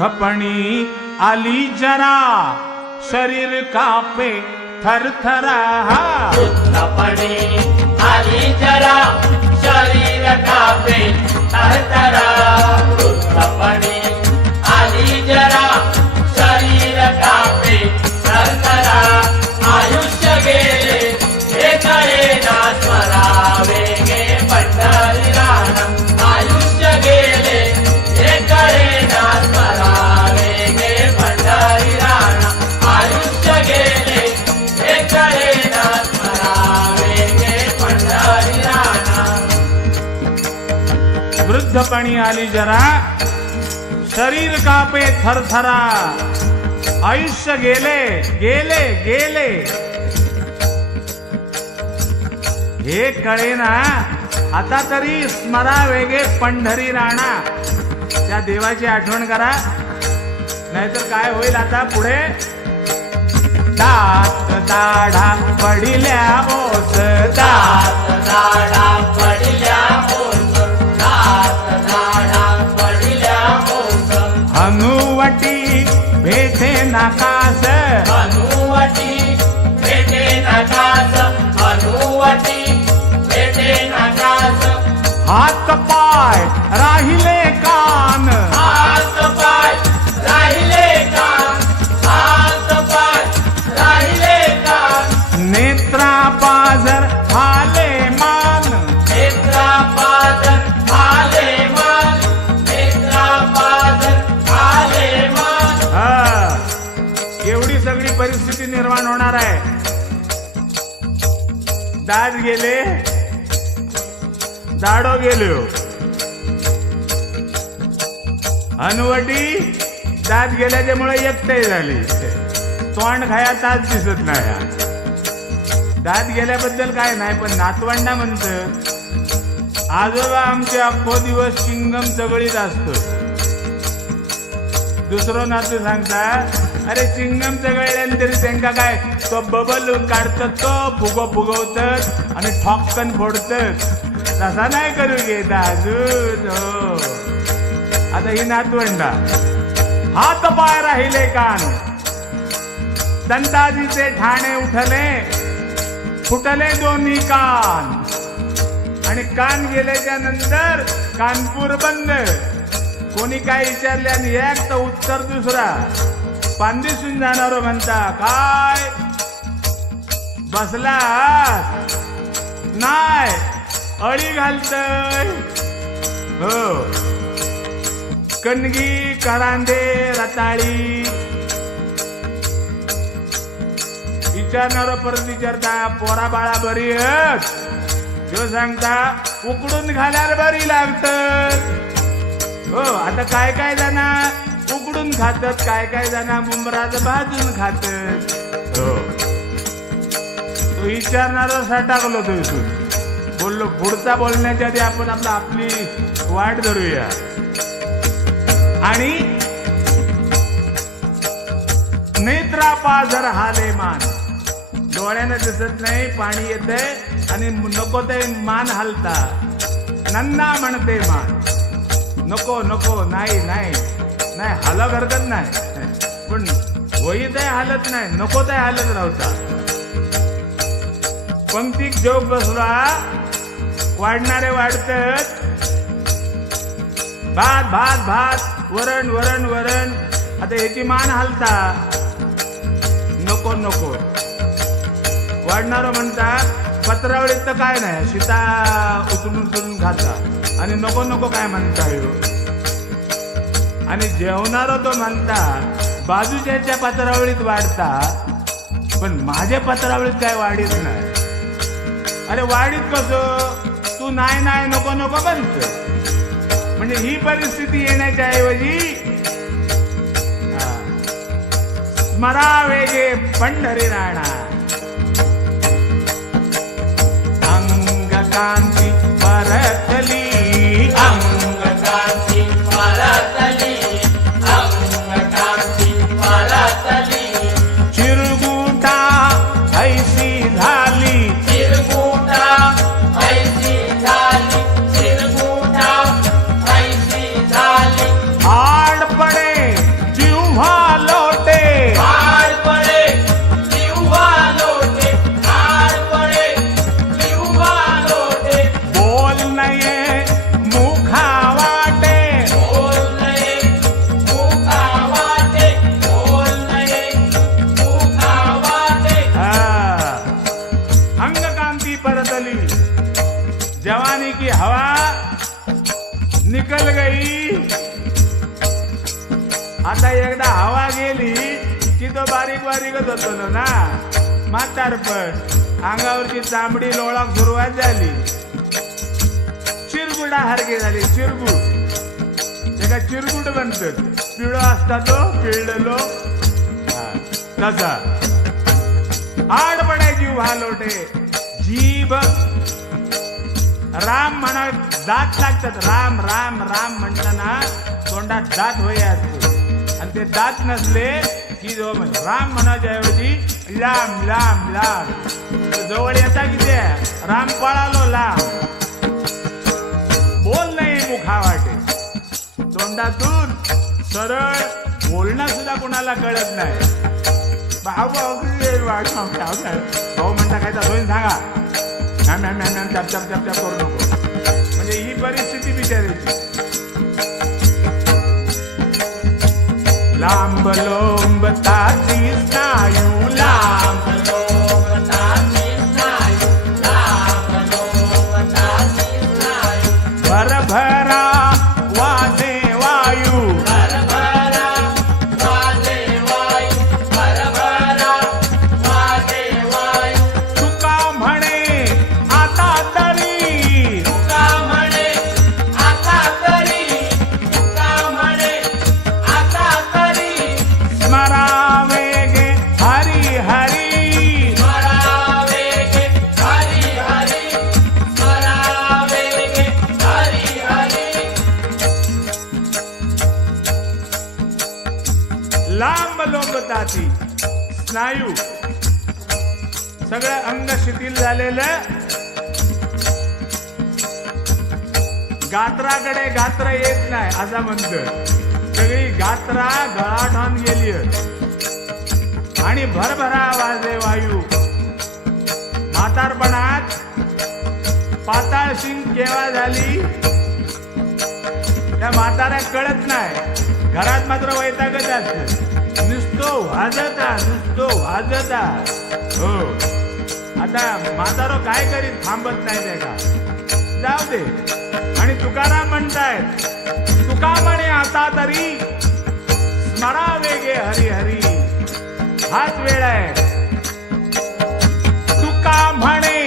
वृद्धपणी आली जरा. शरीर कापे थरथरा. वृद्धपणे आली जरा. शरीर कापे थरथरा. वृद्धपणे आली जरा. शुद्धपणी आली जरा. शरीर कापे थरथरा. आयुष्य गेले गेले गेले. हे कळे ना आता तरी स्मरा वेगे पंढरी राणा. त्या देवाची आठवण करा. नाहीतर काय होईल आता पुढे? दात दाढा पडिल्या ओस दात नाकास अनुवटी भेटे नकास अनुवटी भेटे नकास हात पाय राहिले निर्माण होणार आहे. दात गेले. दाडो गेलो. हनुवटी दात गेल्याच्यामुळे एकटाई झाली. तोंड खाया ताज दिसत नाही. दात गेल्याबद्दल काय नाही पण नातवंडा म्हणत आजोबा आमचे अख्खो दिवस चिंगम चगळीत असतो. दुसरो नातू सांगता? अरे चिंगम चगळल्यान तरी त्यांना काय? तो बबल काढतात तो फुगो फुगवतात आणि ठॉपकन फोडतात. तसा नाही करू घेत अजून हो. आता ही नातवंडा हात पाय राहिले कान. दंताजीचे ठाणे उठले. फुटले दोन्ही कान. आणि कान गेल्याच्यानंतर कानपूर बंद. कोणी काय विचारले आणि एक तर उत्तर दुसरा पांदिसून जाणार म्हणता काय? बसला नाही अळी घालतय. हो. कणगी करांदे रताळी. विचारणार परत विचारता पोरा बाळा बरी आहेत? सांगता उकडून घाल्यार बरी लागत हो आता काय काय जाणा उकडून खातात काय काय जाणा मुंबराचं भाजून खातात. हो. तो विचारणारा टाकलो तो इथून. बोललो पुढचा बोलण्याच्या आधी आपण आपला आपली वाट धरूया. आणि नेत्रा पाझर हाले मान. डोळ्यानं दिसत नाही पाणी येते आणि नको ते मान हलता. नन्ना म्हणते मान. नको नको नाही नाही. नाही हाला हरकत नाही. पण होईत हालत नाही नको ते हालत राहता पंक्तीक जोग बसला वाढणारे वाढतात भात भात भात वरण वरण वरण. आता ह्याची मान हालता. नको नको. वाढणार म्हणतात पत्रावळीत तर काय नाही सीता उचलून उचलून खाता. आणि नको नको काय म्हणता येऊ आणि जेवणारा तो म्हणता बाजूच्या पत्रावळीत वाढता पण माझ्या पत्रावळीत काय वाढीत नाही? अरे वाढीत कस? तू नाही नाही नको नको बनत म्हणजे ही परिस्थिती येण्याच्या ऐवजी स्मरा वेगे पंढरी राणा अंग कांती परतली बॉडी की हवा निकल गई. आता एकदा हवा गेली की तो बारीक बारीक होतो ना. म्हातारपण अंगावरची चांबडी लोळाक सुरुवात झाली. चिरगुडा सारखी झाली चिरगुड. एका चिरगुट म्हणत पिळो असता तो पिळलो. तसा. आड पडायची व्हा लोटे जीभ राम म्हणा दात लागतात राम राम राम म्हणताना तोंडात दात होई असते आणि ते दात नसले की जो म्हण- राम म्हणाच्या ऐवजी लांब लांब लांब जवळ येता की ते राम पळालो लांब बोल नाही मुखा वाटे तोंडातून सरळ बोलणं सुद्धा कोणाला कळत नाही भाऊ भाऊ भाऊ म्हणता काय तर सांगा मॅम मॅम मॅम मॅम चप चप चप करू नको. म्हणजे ही परिस्थिती बिचारायची लांब लोंब ताची लांब स्नायू. सगळं अंग शिथिल झालेलं. गात्राकडे गात्र येत नाही असं म्हणत सगळी गात्रा गळाठान गेली आणि भरभरा वाजे वायू. म्हातारपणात पाताळ सिंग केव्हा झाली? त्या म्हाताऱ्या कळत नाही. घरात मात्र वैतागत असत नुसतो वाजता नुसतो वाजता हो. आता म्हातारो काय करीत थांबत नाही ते जाऊ दे. आणि तुकाराम म्हणतायत तुका म्हणे आता तरी स्मरा वेगे हरी हरी हाच वेळ आहे. तुका म्हणे